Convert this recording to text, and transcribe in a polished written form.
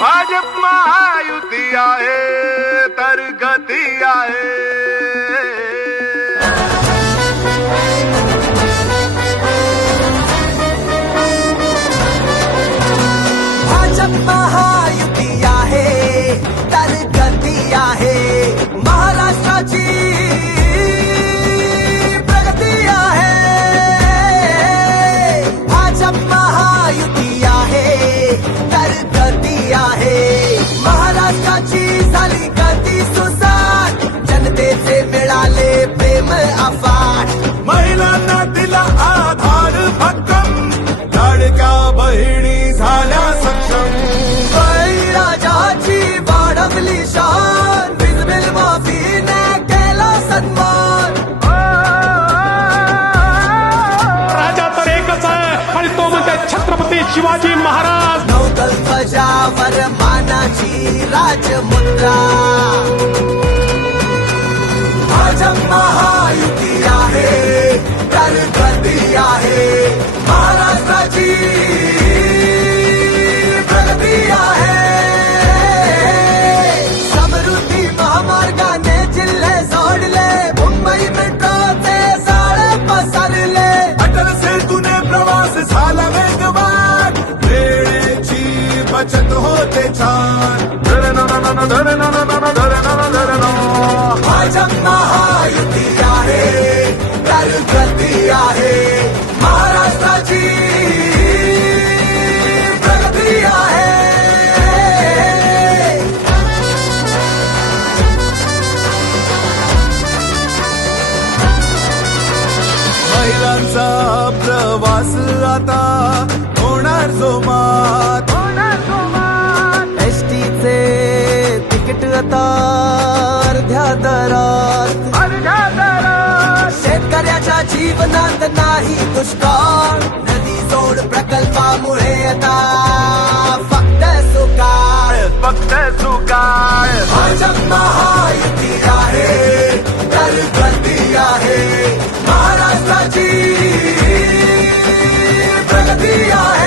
भाजप महायुती आहे तर गती आहे. भाजप महायुती आहे तर गती आहे. महाराष्ट्राची प्रगती आहे. भाजप महायुती आहे तर गती आहे. महाराष्ट्राची झाली गती सुसाट. जनतेचे मिळाले प्रेम अफाट. महिलांना दिला आधार भक्कम. लाडक्या बहिणी झाल्या सक्षम. बळीराजाची वाढवली शान. वीज बिल माफीने केला सन्मान. राजा तर एकच आहे आणि तो म्हणजे छत्रपती शिवाजी महाराज. नौदल ध्वजावर मानाची राजमुद्रा. भाजप महायुती आहे तर गती आहे. महाराष्ट्राची प्रगती आहे. समृद्धी महामार्गाने जिल्हे जोडले. मुंबई मेट्रोचे जाळे पसरले. अटल सेतूने प्रवास झाला वेगवान. वेळेची बचत होते छान. भाजप महायुती आहे तर गती आहे. महाराष्ट्राची प्रगती आहे. महिलांचा प्रवास आता होणार जोमात. एसटीचे तिकीट आता अर्ध्या दरात. शेतकऱ्याच्या जीवनात नाही दुष्काळ. नदी जोड प्रकल्पामुळे आता फक्त सुकाळ. फक्त सुकाळ. भाजप महायुती आहे तर गती आहे. महाराष्ट्राची प्रगती आहे.